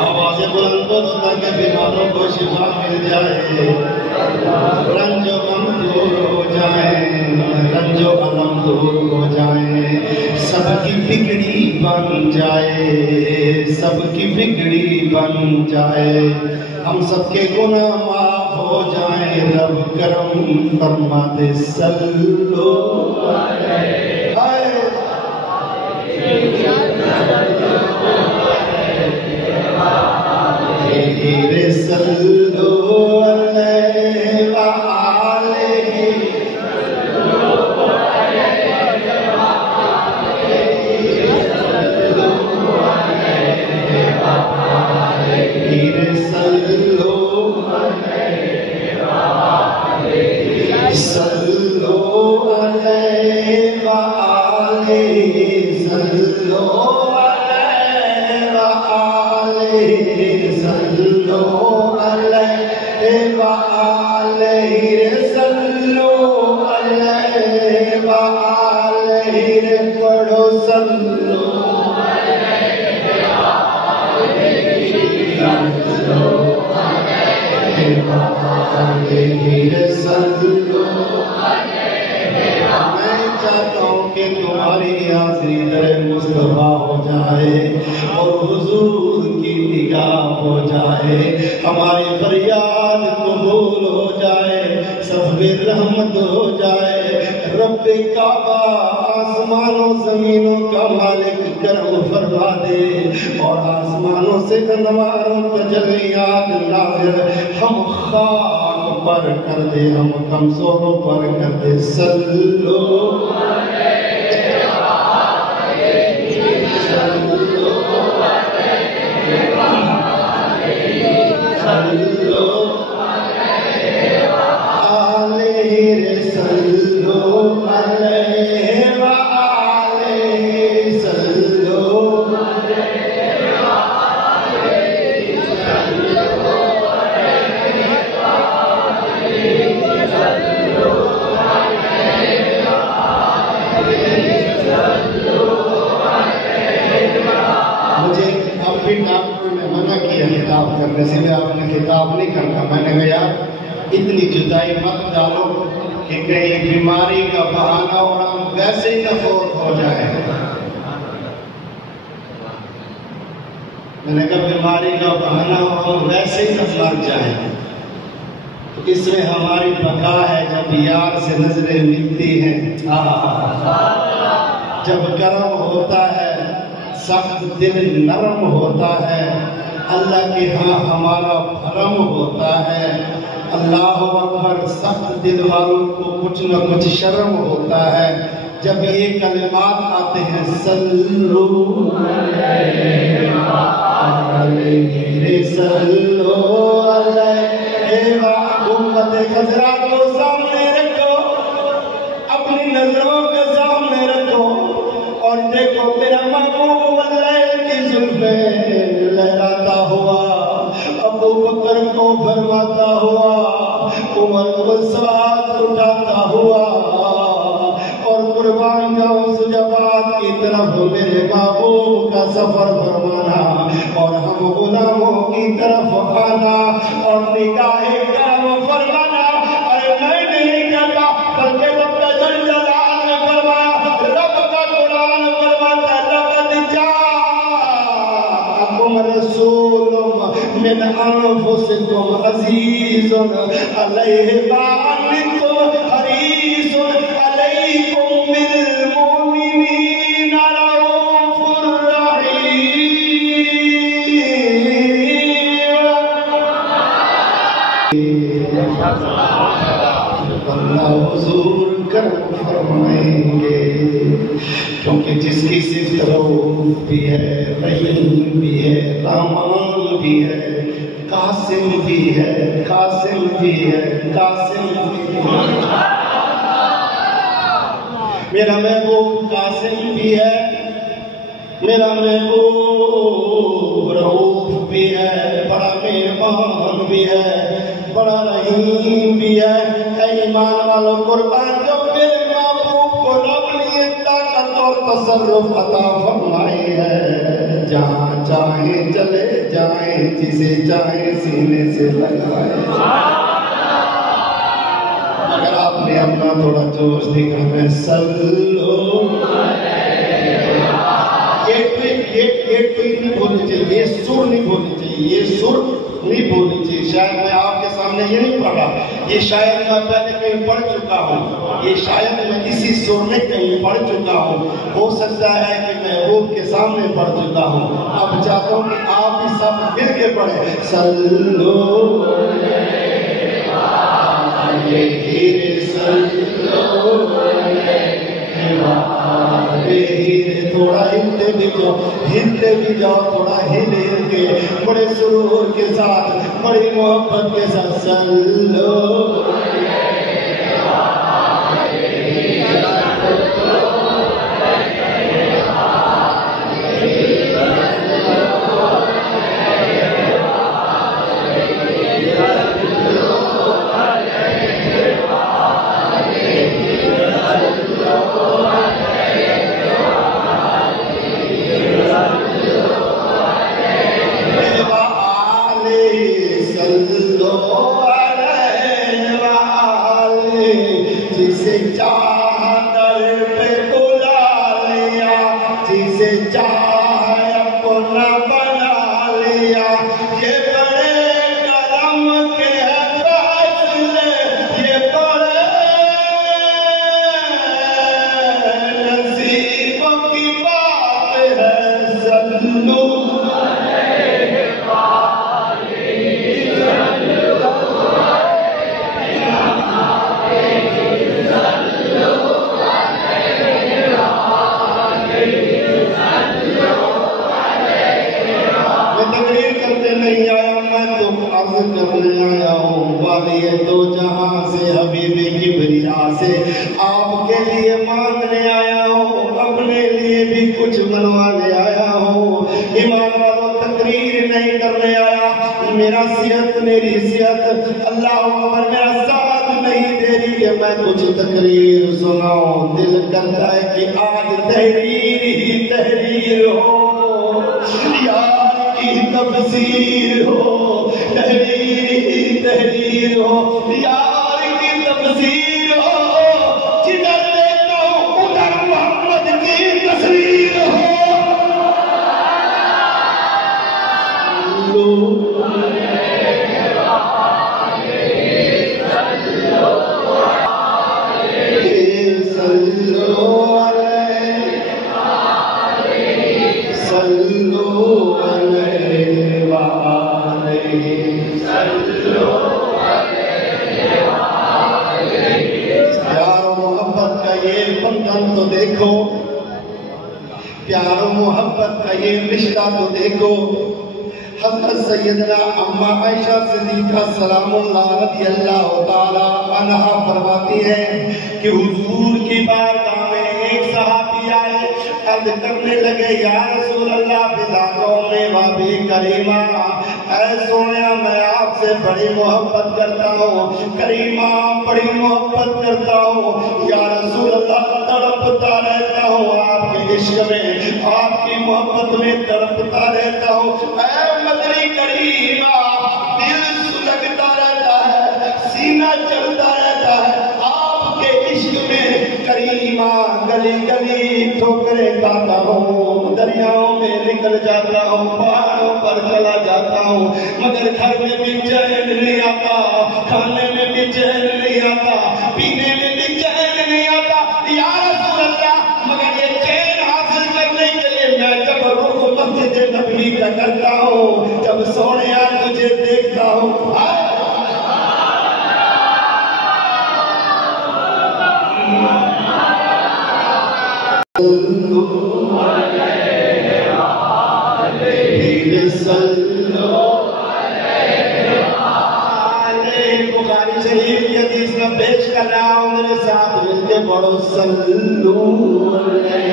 آوازیں بلند کرو تاکہ بیماروں کو شفا مل جائے، رنج و غم دور ہو جائے، رنج و غم دور ہو جائے، سب کی بگڑی بن جائے، سب کی بگڑی بن جائے، ہم سب کے گناہ معاف ہو جائیں، رب کرم فرما دے، صلو علیہ میں چاہتا ہوں کہ تمہاری حاضری در مصطفیٰ ہو جائے اور حضور کی نگاہ ہو جائے، ہماری فریاد قبول ہو جائے، سب رحمت ہو جائے۔ رب کعبہ آسمانوں زمینوں کا مالک کرم فرما دے اور آسمانوں سے انواروں تجلیات نازل ہم خاک پر کر دے، ہم کمزوروں پر کر دے، صلو کرنے سے میں آپ نے خطاب نہیں کرنا، میں نے کہا اتنی جدائی مت ڈالو کہ کہیں بیماری کا بہانہ اور ہم ویسے ہی نہ فوت ہو جائے۔ میں نے کہا بیماری کا بہانہ اور ہم ویسے ہی نہ مر جائیں، تو اس میں ہماری بقا ہے جب یار سے نظریں ملتی ہیں، جب کرم ہوتا ہے، سخت دل نرم ہوتا ہے، اللہ کے ہاں ہمارا بھرم ہوتا ہے، اللہ اکبر، سخت دل والوں کو کچھ نہ کچھ شرم ہوتا ہے، جب یہ کلمات آتے ہیں صلو علیہ صلو علیہ، امت خضرا کو سامنے رکھو، اپنی نظروں کے سامنے رکھو اور دیکھو میرا محبوب واللیل کی زلفیں لہراتا ہوا، ابو بکر کو فرماتا ہوا، عمر کو سواد اٹھاتا ہوا، اور قربان جاؤں سجبات کی طرف میرے محبوب کا سفر فرمانا اور ہم غلاموں کی طرف آنا اور نگاہ کرم فرمانا۔ ارے میں نہیں کہتا بلکہ رب کا جل جلال نے فرمایا، رب کا قرآن فرماتا لقد جاءکم رسول من انفسکم عزیز علیہ ما عنتم حریص علیکم بالمؤمنین رؤوف رحیم۔ اللہ حضور کرم فرمائیں گے، کیونکہ جس کی صفت رؤوف بھی ہے، رحیم بھی ہے، رحمان بھی ہے، قاسم بھی ہے، قاسم بھی ہے، قاسم بھی ہے، میرا محبوب قاسم بھی ہے، میرا محبوب رؤوف بھی ہے، بڑا مہربان بھی ہے، بڑا رحیم بھی ہے۔ اے ایمان والوں، قربان جو میرے محبوب کو رب نے اور تصرف عطا فرمائی ہے، جہاں چاہیں چلے جائیں، جسے چاہیں سینے سے لگائیں۔ اگر آپ نے اپنا تھوڑا جوش دکھا میں سلو یہ ٹویٹ نہیں بولنی چاہیے، یہ سر نہیں بولنی چاہیے، یہ سر نہیں بولنی چاہیے۔ شاید میں آپ کے سامنے یہ نہیں پڑھا، یہ شاید میں پہلے کہیں پڑھ چکا ہوں، یہ شاید میں اسی سر میں کہیں پڑھ چکا ہوں، ہو سکتا ہے کہ محبوب کے سامنے پڑھ چکا ہوں۔ اب چاہتا ہوں کہ آپ بھی سب مل کے پڑھیں، سلو تھوڑا ہلتے بھی جاؤ تھوڑا ہل کے، بڑے سرور کے ساتھ، بڑی محبت کے ساتھ سلو آپ کے لیے مانگنے آیا ہوں، اپنے لیے بھی کچھ منوانے آیا ہوں۔ ایمان والوں تقریر نہیں کرنے آیا، میرا صحت میری صحت اللہ اکبر میرا ساتھ نہیں دے رہی کہ میں کچھ تقریر سناؤں۔ دل کرتا ہے کہ آج تحریر ہی تحریر ہو، یار کی تفسیر ہو، تحریر ہی تحریر ہو، یار کی تفسیر تو دیکھو، پیار و محبت کا یہ رشتہ تو دیکھو۔ حضرت سیدنا اما عائشہ صدیقہ سلام اللہ رضی اللہ تعالی عنہا فرماتی ہیں کہ حضور کی بارگاہ میں ایک صحابی آئے، عرض کرنے لگے یا رسول اللہ بذاتوں میں وابی کریمہ، اے سونیا میں آپ سے بڑی محبت کرتا ہوں، کریمہ بڑی محبت کرتا ہوں، یا رسول اللہ تڑپتا رہتا ہوں آپ کے عشق میں، آپ کی محبت میں تڑپتا رہتا ہوں، اے مدنی کریمہ دل سلگتا رہتا ہے، سینہ چلتا رہتا ہے آپ کے عشق میں، کریمہ گلی گلی ٹھوکریں کھاتا ہوں، دریاؤں میں نکل جاتا ہوں، پہاڑوں پر چلا جاتا ہوں، مگر گھر میں بھی چین نہیں آتا، کھانے میں بھی چین نہیں آتا، پینے میں بھی چین نہیں آتا، یا رسول اللہ مگر یہ چین حاصل کرنے کے لیے میں جب رخ مسجد نبوی کا کرتا ہوں، جب سونیا تجھے دیکھتا ہوں، بخاری شریف کی حدیث میں پیش کر رہا ہوں، میرے ساتھ مل کے پڑھو سلو علیہ